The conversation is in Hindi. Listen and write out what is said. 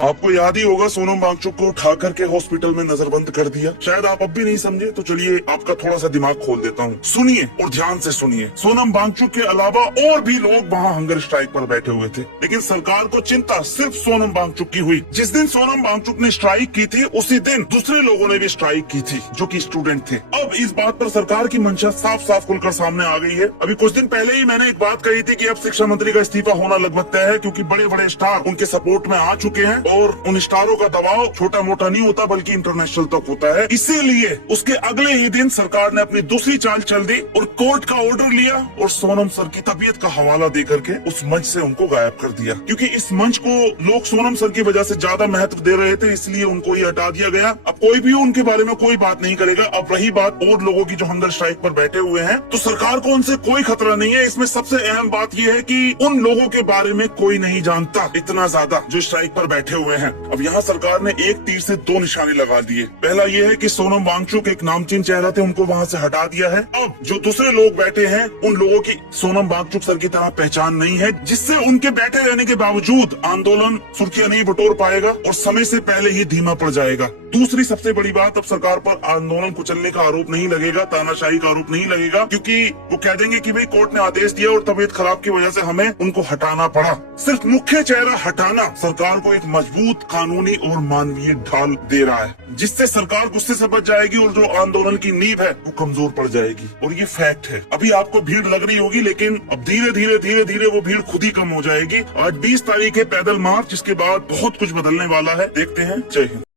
आपको याद ही होगा सोनम वांगचुक को उठा करके हॉस्पिटल में नजरबंद कर दिया। शायद आप अब भी नहीं समझे, तो चलिए आपका थोड़ा सा दिमाग खोल देता हूँ। सुनिए और ध्यान से सुनिए। सोनम वांगचुक के अलावा और भी लोग वहाँ हंगर स्ट्राइक पर बैठे हुए थे, लेकिन सरकार को चिंता सिर्फ सोनम वांगचुक की हुई। जिस दिन सोनम वांगचुक ने स्ट्राइक की थी, उसी दिन दूसरे लोगों ने भी स्ट्राइक की थी, जो कि स्टूडेंट थे। अब इस बात पर सरकार की मंशा साफ साफ खुलकर सामने आ गई है। अभी कुछ दिन पहले ही मैंने एक बात कही थी कि अब शिक्षा मंत्री का इस्तीफा होना लगभग तय है, क्योंकि बड़े बड़े स्टार उनके सपोर्ट में आ चुके हैं और उन स्टारों का दबाव छोटा मोटा नहीं होता, बल्कि इंटरनेशनल तक होता है। इसीलिए उसके अगले ही दिन सरकार ने अपनी दूसरी चाल चल दी और कोर्ट का ऑर्डर लिया और सोनम सर की तबीयत का हवाला दे करके उस मंच से उनको गायब कर दिया। क्योंकि इस मंच को लोग सोनम सर की वजह से ज्यादा महत्व दे रहे थे, इसलिए उनको ही हटा दिया गया। अब कोई भी उनके बारे में कोई बात नहीं करेगा। अब रही बात और लोगों की जो हंगर स्ट्राइक पर बैठे हुए हैं, तो सरकार को उनसे कोई खतरा नहीं है। इसमें सबसे अहम बात यह है कि उन लोगों के बारे में कोई नहीं जानता इतना ज्यादा जो स्ट्राइक पर बैठे हुए हैं। अब यहाँ सरकार ने एक तीर से दो निशाने लगा दिए। पहला ये है कि सोनम वांगचुक एक नामचीन चेहरा थे, उनको वहाँ से हटा दिया है। अब जो दूसरे लोग बैठे हैं, उन लोगों की सोनम वांगचुक सर की तरह पहचान नहीं है, जिससे उनके बैठे रहने के बावजूद आंदोलन सुर्खियां नहीं बटोर पाएगा और समय से पहले ही धीमा पड़ जाएगा। दूसरी सबसे बड़ी बात, अब सरकार पर आंदोलन कुचलने का आरोप नहीं लगेगा, तानाशाही का आरोप नहीं लगेगा, क्योंकि वो कह देंगे कि भाई कोर्ट ने आदेश दिया और तबीयत खराब की वजह से हमें उनको हटाना पड़ा। सिर्फ मुख्य चेहरा हटाना सरकार को एक मजबूत कानूनी और मानवीय ढाल दे रहा है, जिससे सरकार गुस्से से बच जाएगी और जो आंदोलन की नींव है वो कमजोर पड़ जाएगी। और ये फैक्ट है। अभी आपको भीड़ लग रही होगी, लेकिन अब धीरे धीरे वो भीड़ खुद ही कम हो जाएगी। आज 20 तारीख है पैदल मार्च, जिसके बाद बहुत कुछ बदलने वाला है। देखते हैं। जय हिंद।